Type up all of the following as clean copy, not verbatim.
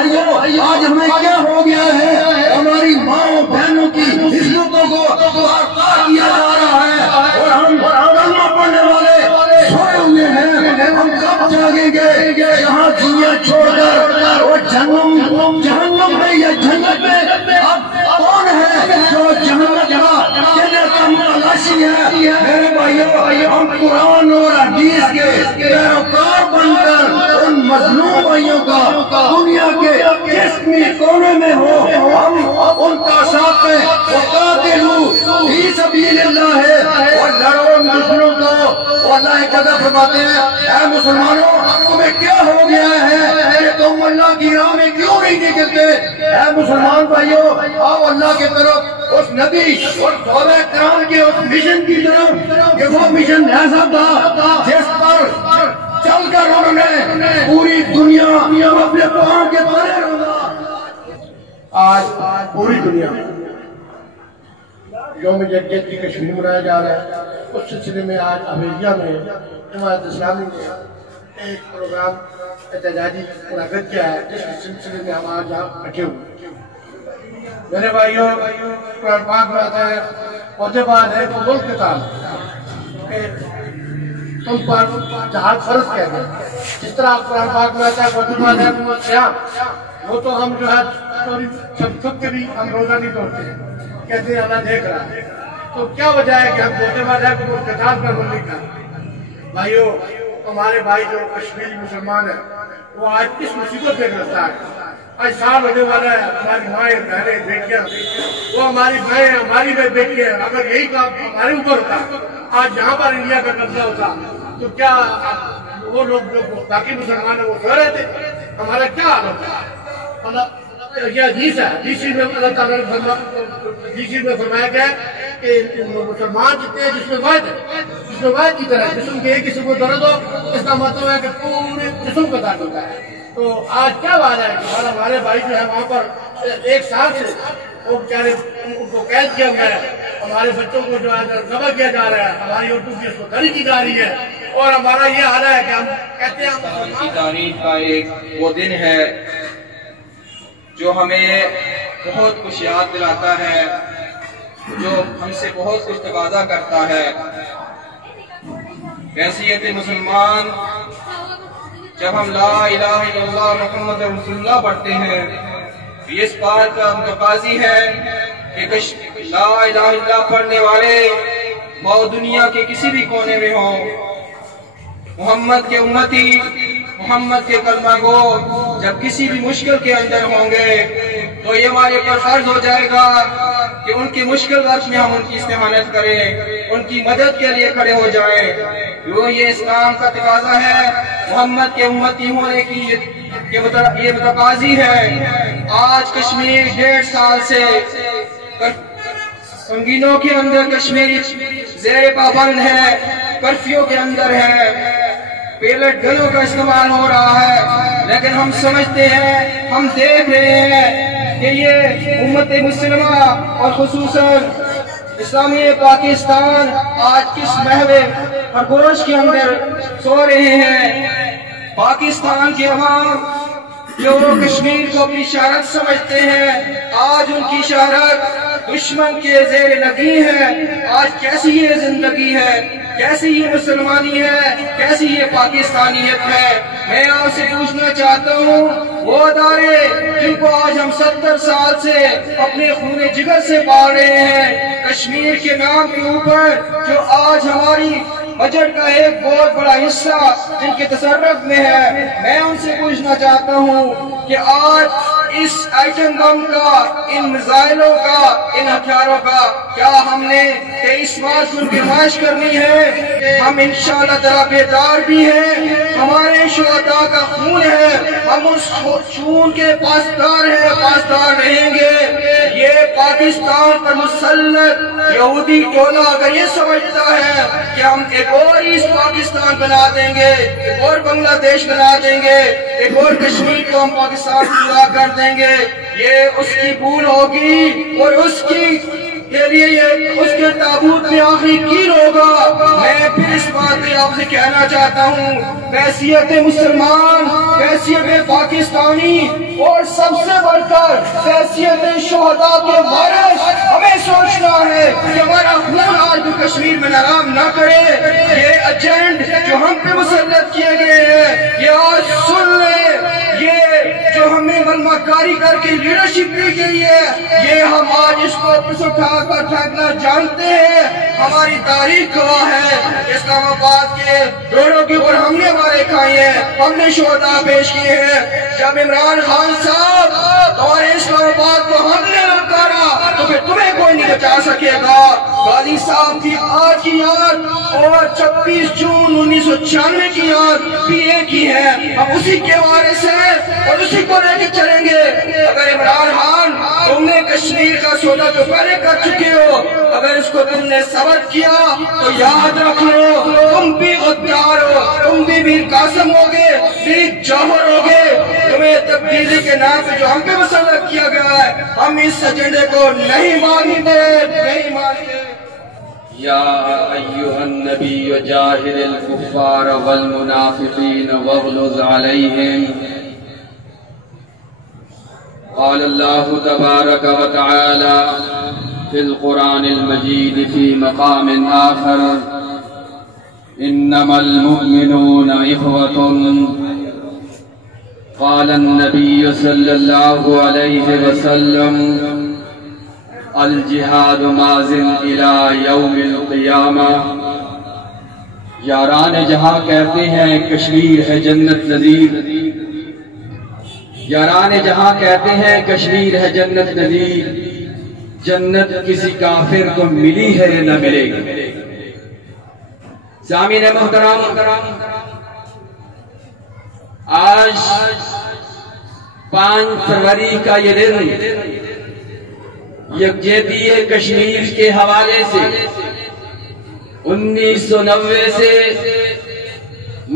بھائیوں آج ہمیں کیا ہو گیا ہے؟ ہماری ماں بہنوں کی عزتوں کو تار کیا جا رہا ہے اور ہم کلمہ پڑھنے والے سوئے ہوئے ہیں۔ ہم کب جاگیں گے؟ یہاں دنیا چھوڑ کر اور جہنم میں یا جنت میں اب کون ہے جو جنت کا متلاشی ہے؟ میرے بھائیوں ہم قرآن اور حدیث کے پیروکار بن کر ان مظلوم بھائیوں کا دنیا کے جس بھی کونے میں ہو ہم ان کا ساتھ میں وقاتلوا فی سبیل اللہ ہے اور لڑو مظلوم کو۔ اللہ ایک جگہ فرماتے ہیں اے مسلمانوں تمہیں کیا ہو گیا ہے کہ تم اللہ کی راہ میں کیوں نہیں نکلتے؟ اے مسلمان بھائیوں آؤ اللہ کی طرف، اس نبی اور صحابہ کرام کے اس مشن کی طرف کہ وہ مشن ایسا تھا جس پر چل کر انہوں نے پوری دنیا اپنے پاؤں کے تلے رولا۔ آج پوری دنیا میں یوم یکجہتی کشمیر منایا جا رہا ہے۔ اس سلسلے میں آج ہمیجہ میں جماعت اسلامی نے ایک پروگرام احتجاجی منعقد کیا ہے جس سلسلے میں ہم آج یہاں بیٹھے ہوئے۔ میرے بھائیوں قرآن پاک میں آتا ہے واجبات ہے تو ملک قتال کہ تم پر جہاد فرض کیا گیا، جس طرح قرآن پاک میں آتا ہے واجبات ہے تو سیام، وہ تو ہم جو ہے چھپ کے بھی ہم روزہ نہیں توڑتے ہیں، کہتے ہیں اللہ دیکھ رہا ہے۔ تو کیا وجہ ہے کہ ہم واجبات ہے تو قتال پر عمل نہیں کرتے؟ بھائیوں ہمارے بھائی جو کشمیری مسلمان ہیں وہ آج کس مصیبت میں گرفتار ہے؟ آج سال ہونے والا ہے، ہماری مائیں بہنیں بیٹیاں وہ ہماری بہنیں ہماری بیٹیاں، اگر یہی کام ہمارے اوپر ہوتا آج یہاں پر انڈیا کا قبضہ ہوتا تو کیا وہ لوگ جو باقی مسلمان ہیں وہ سو رہے تھے؟ ہمارا کیا حال ہوتا؟ یہ حدیث ہے، حدیث میں اللہ تعالیٰ نے فرمایا گیا کہ مسلمان جتنے ہیں جس میں واحد کی طرح جسم کے ایک قسم کو درد ہو اس کا مطلب ہے کہ پورے جسم کا درد ہوتا ہے۔ تو آج کیا بات ہے کہ ہمارے بھائی جو ہے وہاں پر ایک سال سے وہ بیچارے ان کو قید کیا گیا ہے، ہمارے بچوں کو جو ہے ذبح کیا جا رہا ہے، ہماری اردو کی اس کو دھری کی جا رہی ہے اور ہمارا یہ حال ہے کہ ہم کہتے ہیں تاریخ کا ایک وہ دن ہے جو ہمیں بہت کچھ یاد دلاتا ہے، جو ہم سے بہت کچھ تقاضا کرتا ہے۔ حیثیت مسلمان جب ہم لا الہ الا اللہ محمد رسول اللہ پڑھتے ہیں یہ اس بات کا تقاضی ہے کہ لا الہ الا اللہ پڑھنے والے وہ دنیا کے کسی بھی کونے میں ہوں، محمد کے امتی، محمد کے کلمہ گو جب کسی بھی مشکل کے اندر ہوں گے تو یہ ہمارے پر فرض ہو جائے گا کہ ان کی مشکل وقت میں ہم ان کی استعانت کریں، ان کی مدد کے لیے کھڑے ہو جائیں۔ یہ اسلام کا تقاضا ہے، محمد کے امتی ہونے کی یہ تقاضی ہے۔ آج کشمیر 1.5 سال سے سنگینوں کے اندر کشمیری زیر پابند ہے، کرفیو کے اندر ہے، پیلٹ گنوں کا استعمال ہو رہا ہے، لیکن ہم سمجھتے ہیں، ہم دیکھ رہے ہیں کہ یہ امت مسلمہ اور خصوصاً اسلامی پاکستان آج کس محو خرگوش کے اندر سو رہے ہیں۔ پاکستان کے عوام جو کشمیر کو اپنی شہرت سمجھتے ہیں آج ان کی شہرت دشمن کے زیر لگی ہے۔ آج کیسی یہ زندگی ہے، کیسی یہ مسلمانی ہے، کیسی یہ پاکستانیت ہے۔ میں آپ سے پوچھنا چاہتا ہوں وہ ادارے جن کو آج ہم 70 سال سے اپنے خون جگر سے پال رہے ہیں کشمیر کے نام کے اوپر، جو آج ہماری بجٹ کا ایک بہت بڑا حصہ جن کے تصرف میں ہے، میں ان سے پوچھنا چاہتا ہوں کہ آج اس ایٹم بم کا، ان میزائلوں کا، ان ہتھیاروں کا کیا ہم نے 23 مارچ کو پیمائش کرنی ہے؟ ہم انشاءاللہ تعالیٰ بیدار بھی ہیں، ہمارے شہداء کا خون ہے، ہم اس خون کے پاسدار ہیں، پاسدار رہیں گے۔ یہ پاکستان پر مسلط یہودی ٹولہ اگر یہ سمجھتا ہے کہ ہم ایک اور ایسٹ پاکستان بنا دیں گے، ایک اور بنگلہ دیش بنا دیں گے، ایک اور کشمیر کو ہم پاکستان جدا کر دیں گے، یہ اس کی بھول ہوگی اور اس کی کے لیے یہ اس کے تابوت میں آخری کیل ہوگا۔ میں پھر اس بات پہ آپ سے کہنا چاہتا ہوں، حیثیت مسلمان، حیثیت پاکستانی اور سب سے بڑھ کر حیثیت شہداء کے وارث ہمیں سوچنا ہے کہ ہمارا خون آج بھی کشمیر میں نرام نہ کرے۔ یہ ایجنٹ جو ہم پہ مسلط کیے گئے ہیں، یہ آج سن لیں، یہ جو ہمیں ملمہ کاری کر کے لیڈرشپ دی گئی ہے، یہ ہم آج اس کو پس اٹھا کر پھینکنا جانتے ہیں۔ ہماری تاریخ گواہ ہے، اسلام آباد کے روڈوں کے اوپر ہم نے مارے کھائے ہیں، ہم نے شہداء پیش کیے ہیں۔ جب عمران خان صاحب اور اسلام آباد کو ہم نے للکارا تو پھر تمہیں کوئی نہیں بچا سکے گا۔ غازی صاحب کی آج کی یاد اور 26 جون 1996 کی یاد بھی ایک ہی ہے، ہم اسی کے وارث ہیں اور اسی کو لے کے چلیں گے۔ اگر عمران خان تم نے کشمیر کا سودا تو پہلے کر چکے ہو، اگر اس کو تم نے ثبت کیا تو یاد رکھ لو تم بھی غدار ہو، تم بھی میر قاسم ہوگے، میر جوہر ہوگے۔ تمہیں تبدیلی کے نام پہ جو ہم پہ مسلط کیا گیا ہے، ہم اس ایجنڈے کو نہیں مانتے، نہیں مانتے۔ یا ایھا النبی جاہد الکفار والمنافقین واغلظ علیہم۔ قال اللہ تبارک وتعالی فی القرآن المجید فی مقام آخر انما المؤمنون اخوة۔ قال النبی صلی اللہ علیہ وسلم الجہاد ماضٍ الی یوم القیامہ۔ یاران جہاں کہتے ہیں کشمیر ہے جنت نظیر، یاران جہاں کہتے ہیں کشمیر ہے جنت نظیر، جنت کسی کافر کو ملی ہے نہ ملے گی۔ سامعین محترم، آج 5 فروری کا یہ دن یکجہتی کشمیر کے حوالے سے 1990 سے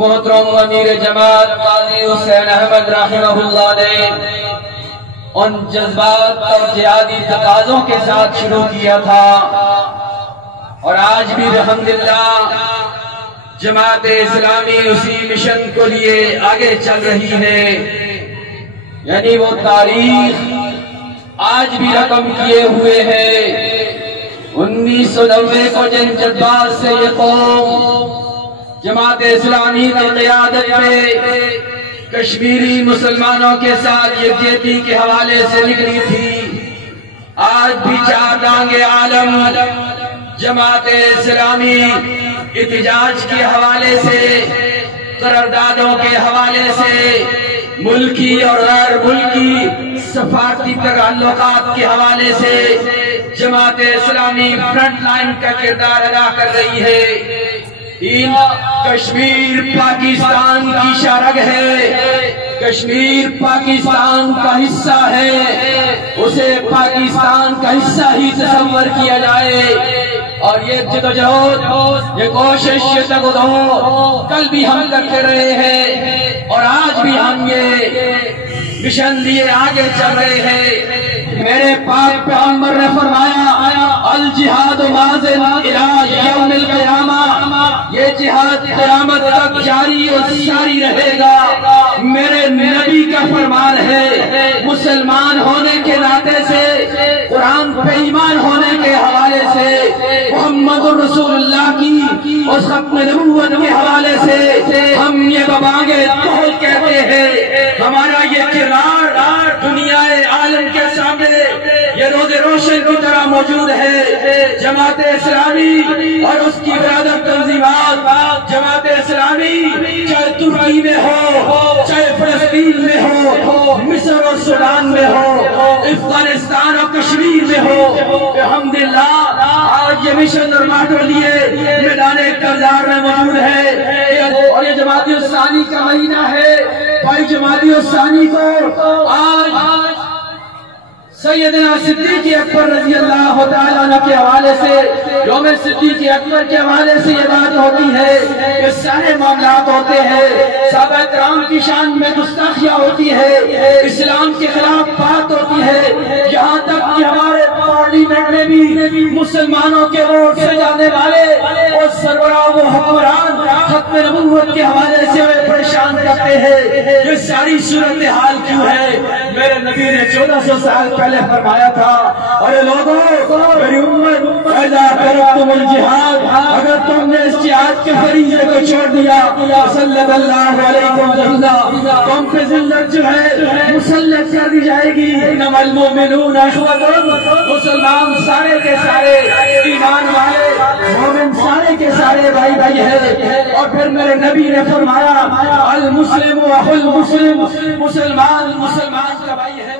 محترم امیر جماعت قاضی حسین احمد رحمہ اللہ نے ان جذبات اور جہادی تقاضوں کے ساتھ شروع کیا تھا، اور آج بھی الحمدللہ جماعت اسلامی اسی مشن کو لیے آگے چل رہی ہے۔ یعنی وہ تاریخ آج بھی رقم کیے ہوئے ہے۔ 1990 کو جن جذبات سے یہ قوم جماعت اسلامی کی قیادت میں کشمیری مسلمانوں کے ساتھ یکجہتی کے حوالے سے نکلی تھی، آج بھی 4 ڈانگے عالم جماعت اسلامی احتجاج کے حوالے سے، قراردادوں کے حوالے سے، ملکی اور غیر ملکی سفارتی تعلقات کے حوالے سے جماعت اسلامی فرنٹ لائن کا کردار ادا کر رہی ہے۔ کشمیر پاکستان کی شرگ ہے، کشمیر پاکستان کا حصہ ہے، اسے پاکستان کا حصہ ہی تصور کیا جائے۔ اور یہ جدوجہد، یہ کوشش، یہ تگودو کل بھی ہم کرتے رہے ہیں اور آج بھی ہم یہ مشن لیے آگے چل رہے ہیں۔ میرے پاک پیغمبر نے فرمایا الجہاد ماضٍ الی یوم القیامہ، یہ جہاد قیامت تک جاری اور ساری رہے گا۔ میرے نبی کا فرمان ہے، مسلمان ہونے کے ناطے سے، قرآن پہ ایمان ہونے کے حوالے سے، محمد رسول اللہ کی اور ختم نبوت کے حوالے سے ہم یہ ببانگے توحید کہتے ہیں۔ ہمارا یہ کردار دنیا عالم کے سامنے یہ روز روشن کی طرح موجود ہے۔ جماعت اسلامی اور اس کی برادر تنظیمات، جماعت اسلامی چاہے ترکی میں ہو، چاہے فلسطین میں ہو، مصر اور سودان میں ہو، افغانستان اور کشمیر میں ہو، الحمدللہ آج یہ مشن اور ماٹر لیے میدان کردار میں موجود ہے۔ اور یہ جماعت الثانی کا مہینہ ہے۔ بھائی جماعت الثانی کو آج سیدنا صدیق اکبر رضی اللہ تعالیٰ عنہ کے حوالے سے، یوم صدیق اکبر کے حوالے سے یہ بات ہوتی ہے کہ سارے معاملات ہوتے ہیں، صحابہ کرام کی شان میں گستاخیاں ہوتی ہے، اسلام کے خلاف بات ہوتی ہے، یہاں تک کہ ہمارے پارلیمنٹ میں بھی بھی مسلمانوں کے روڈ سے جانے والے اور سربراہ و حکمران ختم نبوت کے حوالے سے ہمیں پریشان کرتے ہیں. یہ ساری صورتحال کیوں ہے؟ میرے نبی نے 1400 سال پہلے فرمایا تھا، ارے لوگوں میری امت اذا ترکتم الجہاد، اگر تم نے اس جہاد کے فریضے کو چھوڑ دیا صلی اللہ علیہ وسلم تم پہ ذلت جو ہے مسلط کر دی جائے گی. انما المؤمنون اخوۃ، مسلمان سارے کے سارے ایمان والے مومن سارے کے سارے بھائی بھائی ہیں. اور پھر میرے نبی نے فرمایا المسلم اخو المسلم، مسلمان مسلمان کا بھائی ہے.